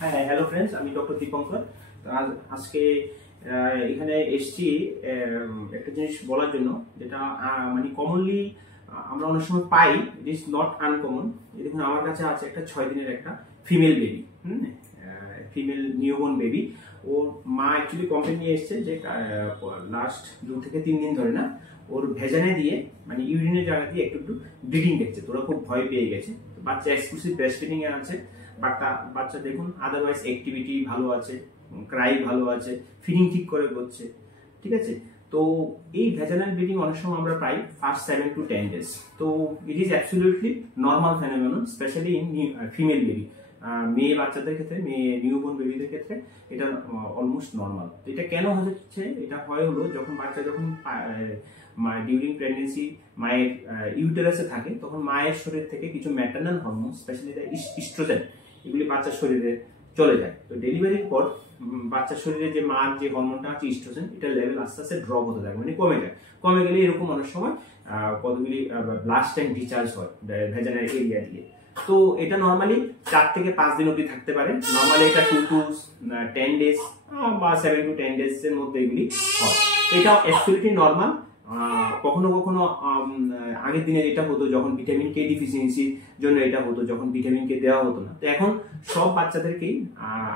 হ্যাঁ, hello friends, আমি doctor Dipankar. আজকে এখানে এসছি একটা জিনিস বলার জন্য, যেটা মানে কমনলি আমরা অনেক সময় পাই। It is not uncommon. দেখুন, আমার কাছে আছে একটা 6 দিনের একটা female baby, female newborn baby. ওর মা অ্যাকচুয়ালি কমপ্লেন নিয়ে এসছে যে লাস্ট 2 থেকে 3 দিন ধরে না ওর ভেজানে দিয়ে মানে ইউরিনের জায়গা দিয়ে একটু একটু ব্লিডিং দেখছে। তোরা খুব ভয় পেয়ে গেছে। বাচ্চা এক্সক্লুসিভ ব্রেস্ট ফিডিং এ আছে। বাচ্চা দেখুন আদারওয়াইজ অ্যাক্টিভিটি ভালো আছে, ক্রাই ভালো আছে, ফিডিং ঠিক করে করছে, ঠিক আছে। তো এই ভ্যাজানাল ব্লিডিং অনেক সময় আমরা পাই ফার্স্ট 7 to 10 days। তো it is absolutely normal phenomenon, specially in female baby. মেয়ে বাচ্চাদের ক্ষেত্রে, মেয়ে নিউবর্ন বেবিদের ক্ষেত্রে এটা অলমোস্ট নর্মাল। এটা কেন হচ্ছে? এটা হলো যখন বাচ্চা ডিউরিং প্রেগনেন্সি মায়ের ইউটেরাসে থাকে, তখন মায়ের শরীর থেকে কিছু ম্যাটারনাল হরমোন, স্পেশালি ইস্ট্রোজেন, এগুলি বাচ্চার শরীরে চলে যায়। তো ডেলিভারির পর বাচ্চার শরীরে যে মার যে হরমোনটা আছে ইস্ট্রোজেন, এটা লেভেল আস্তে আস্তে ড্রপ হতে থাকে, মানে কমে যায়। কমে গেলে এরকম অনেক সময় কতগুলি ব্লাস্ট ট্যাঙ্ক ডিচার্জ হয় ভেজানাল এরিয়া দিয়ে। তো এটা নর্মালি 4 থেকে 5 দিন অবধি থাকতে পারে। নর্মালি এটা 2 to 10 days বা 7 to 10 days এর মধ্যে এগুলি হয়। তো এটা অ্যাবসলিউটলি নর্মাল। কখনো কখনো আগের দিনে এটা হতো যখন ভিটামিন কে ডিফিসিয়েন্সির জন্য এটা হতো, যখন ভিটামিন কে দেওয়া হতো না। তো এখন সব বাচ্চাদেরকেই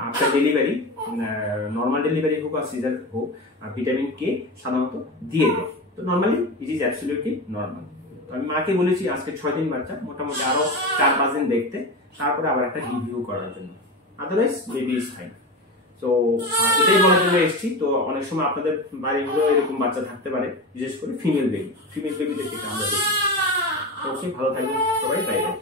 আফটার ডেলিভারি, নর্মাল ডেলিভারি হোক আর সিজার হোক, ভিটামিন কে সাধারণত দিয়ে দেয়। তো normally it is absolutely normal. তো আমি মাকে বলেছি আজকে 6 দিন বাচ্চা, মোটামুটি আরো 4-5 দিন দেখতে, তারপরে আবার একটা রিভিউ করার জন্য। Otherwise baby is fine. তো এটাই বলার জন্য এসেছি। তো অনেক সময় আপনাদের বাড়িগুলো এরকম বাচ্চা থাকতে পারে, বিশেষ করে ফিমেল বেবিদেরকে আমরা দেখি। ওকে, ভালো থাকবেন সবাই, বাই বাই।